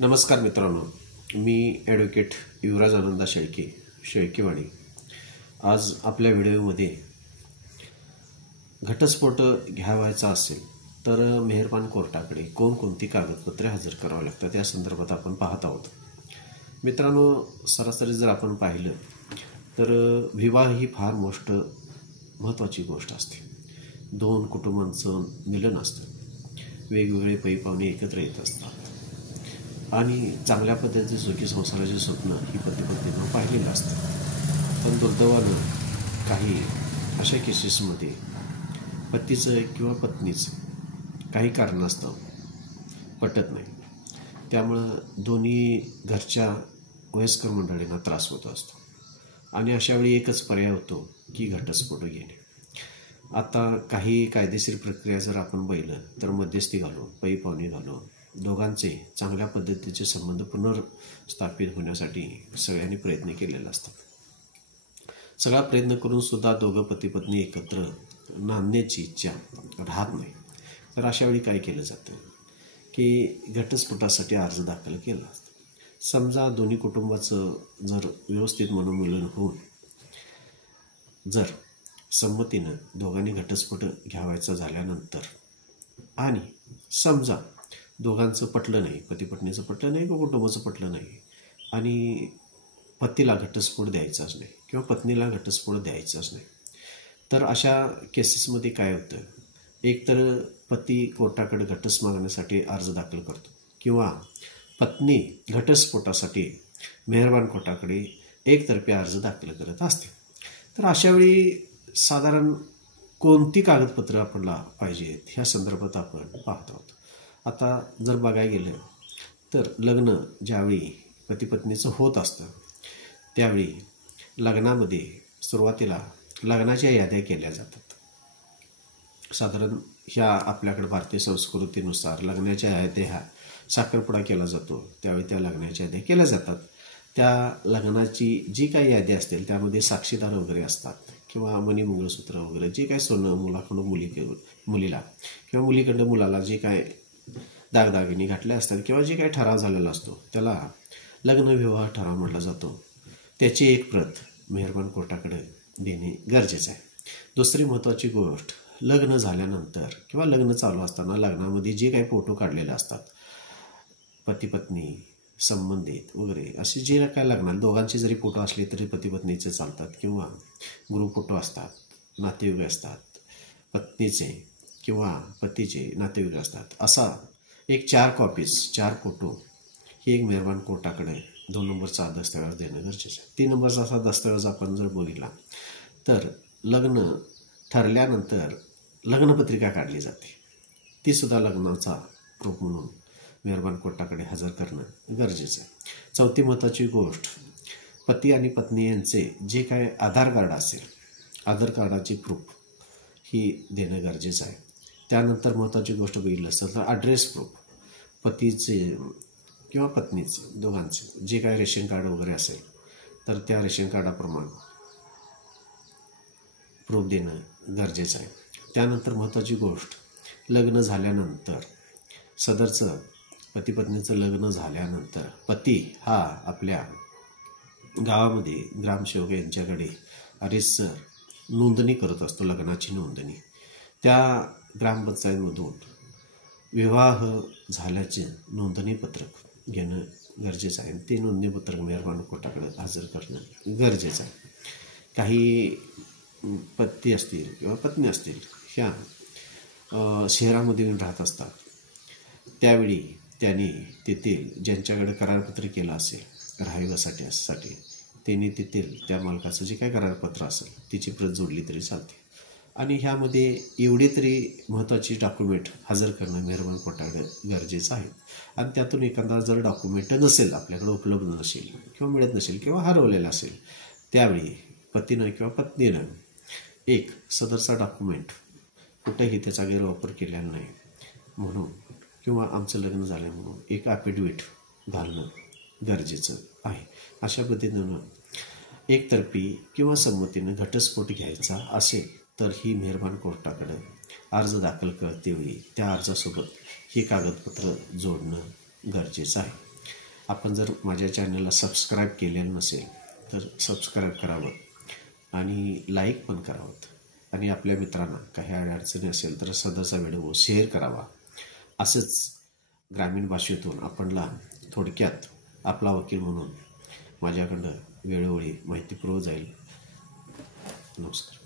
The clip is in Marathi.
नमस्कार मित्रांनो, मी ॲडव्होकेट युवराज आनंदा शेळकेवाडी आज आपल्या व्हिडिओमध्ये घटस्फोट घ्यावायचा असेल तर मेहरबान कोर्टाकडे कोणकोणती कागदपत्रे हजर करावी लागतात या संदर्भात आपण पाहत आहोत. मित्रांनो, सरासरी जर आपण पाहिलं तर विवाह ही फार महत्त्वाची गोष्ट असते. दोन कुटुंबांचं मिलन असतं, वेगवेगळे पै पाहुणे एकत्र येत असतात आणि चांगल्या पद्धतीचे सुखी संसाराचे स्वप्न ही पती-पत्नीनं पाहिलेलं असतं. पण दुर्दैवानं काही अशा केसेसमध्ये पतीचं किंवा पत्नीचं काही कारणास्तव पटत नाही. त्यामुळं दोन्ही घरच्या वयस्कर मंडळींना त्रास होत असतो आणि अशावेळी एकच पर्याय होतो की घटस्फोट घेणे. आता काही कायदेशीर प्रक्रिया जर आपण बघितलं तर मध्यस्थी घालून, पै पाहुणे घालून दोघांचे चांगल्या पद्धतीचे संबंध पुनर्स्थापित होण्यासाठी सगळ्यांनी प्रयत्न केलेले असतात. सगळा प्रयत्न करून सुद्धा दोघं पती पत्नी एकत्र नांदण्याची इच्छा राहत नाही. तर अशावेळी काय केलं जातं की घटस्फोटासाठी अर्ज दाखल केला असतो. समजा दोन्ही कुटुंबाचं जर व्यवस्थित मनोमिलन होऊन जर संमतीनं दोघांनी घटस्फोट घ्यावायचा झाल्यानंतर आणि समजा दोघांचं पटलं नाही, पती पत्नीचं पटलं नाही किंवा कुटुंबाचं पटलं नाही आणि पतीला घटस्फोट द्यायचाच नाही किंवा पत्नीला घटस्फोट द्यायचाच नाही, तर अशा केसेसमध्ये काय होतं, एकतर पती कोर्टाकडे घटस्फोट मागण्यासाठी अर्ज दाखल करतो किंवा पत्नी घटस्फोटासाठी मेहरबान कोर्टाकडे एकतर्फी अर्ज दाखल करत असते. तर अशावेळी साधारण कोणती कागदपत्रं आपल्याला पाहिजेत ह्या संदर्भात आपण पाहत आहोत. आता जर बघायला गेलं तर लग्न ज्यावेळी पती पत्नीचं होत असतं त्यावेळी लग्नामध्ये सुरुवातीला लग्नाच्या याद्या केल्या जातात. साधारण ह्या आपल्याकडे भारतीय संस्कृतीनुसार लग्नाच्या याद्या ह्या साखरपुडा केला जातो त्यावेळी त्या लग्नाच्या याद्या केल्या जातात. त्या लग्नाची जी काही यादी असतील त्यामध्ये साक्षीदार वगैरे असतात किंवा मणिमंगळसूत्र वगैरे जे काही सोनं मुलाकडून मुलीला किंवा मुलीकडनं मुलाला जे काय दागदागिने घातले असतात किंवा जे काही ठराव झालेला असतो त्याला लग्नविवाह ठराव म्हटला जातो. त्याची एक प्रत मेहरबान कोर्टाकडे देणे गरजेचं आहे. दुसरी महत्त्वाची गोष्ट, लग्न झाल्यानंतर किंवा लग्न चालू असताना लग्नामध्ये जे काही फोटो काढलेले असतात पती पत्नी संबंधित वगैरे असे जे काय लग्नात दोघांचे जरी फोटो असले तरी पती पत्नीचे चालतात किंवा ग्रुप फोटो असतात, नातेवाईक असतात, पत्नीचे किंवा पतीचे नातेवाईक असतात, असा एक 4 फोटो ही एक मेहरबान कोर्टाकडे 2 नंबरचा दस्तऐवज देणं गरजेचं आहे. 3 नंबरचा असा दस्तऐवज आपण जर बघितला तर लग्न ठरल्यानंतर लग्नपत्रिका काढली जाते, ती सुद्धा लग्नाचा प्रूफ म्हणून मेहरबान कोर्टाकडे हजर करणं गरजेचं आहे. चौथी महत्त्वाची गोष्ट, पती आणि पत्नी यांचे जे काय आधार कार्ड असेल, आधार कार्डाची प्रूफ ही देणं गरजेचं आहे. त्यानंतर महत्त्वाची गोष्ट बघितलं असेल तर ॲड्रेस प्रूफ, पतीचे किंवा पत्नीचे दोघांचे जे काय रेशन कार्ड वगैरे असेल तर त्या रेशन कार्डाप्रमाणे प्रूफ देणं गरजेचं आहे. त्यानंतर महत्त्वाची गोष्ट, लग्न झाल्यानंतर सदरचं पती पत्नीचं लग्न झाल्यानंतर पती हा आपल्या गावामध्ये ग्रामसेवक यांच्याकडे आरेसर नोंदणी करत असतो, लग्नाची नोंदणी. त्या ग्रामपंचायतमधून विवाह झाल्याचे नोंदणीपत्रक घेणं गरजेचं आहे. ते नोंदणीपत्रक मेहरबान कोर्टाकडे हजर करणं गरजेचं आहे. काही पती असतील किंवा पत्नी असतील ह्या शहरामध्ये राहत असतात, त्यावेळी त्यांनी तेथील ज्यांच्याकडे करारपत्र केलं असेल राहायसाठी त्यांनी तेथील त्या मालकाचं जे काही करारपत्र असेल तिची प्रत जोडली तरी चालते. आणि ह्यामध्ये एवढे तरी महत्त्वाची डॉक्युमेंट हजर करणं मेहरबान कोर्टाकडे गरजेचं आहे. आणि त्यातून एखादा जर डॉक्युमेंट नसेल, आपल्याकडे उपलब्ध नसेल किंवा मिळत नसेल किंवा हरवलेलं असेल, त्यावेळी पतीनं किंवा पत्नीनं एक सदरचा डॉक्युमेंट कुठेही त्याचा गैरवापर केलेला नाही म्हणून किंवा आमचं लग्न झालं म्हणून एक ॲफिडेविट घालणं गरजेचं आहे. अशा पद्धतीनं एकतर्फी किंवा संमतीनं घटस्फोट घ्यायचा असेल तर ही मेहरबान कोर्टाकडे अर्ज दाखल करतेवेळी त्या अर्जासोबत हे कागदपत्र जोडणं गरजेचं आहे. आपण जर माझ्या चॅनलला सबस्क्राईब केलेलं नसेल तर सबस्क्राईब करावं आणि लाईक पण करावं आणि आपल्या मित्रांना काही अडचणी असेल तर सदरचा व्हिडिओ शेअर करावा. असंच ग्रामीण भाषेतून आपणला थोडक्यात आपला वकील म्हणून माझ्याकडं वेळोवेळी माहिती पुरवत जाईल. नमस्कार.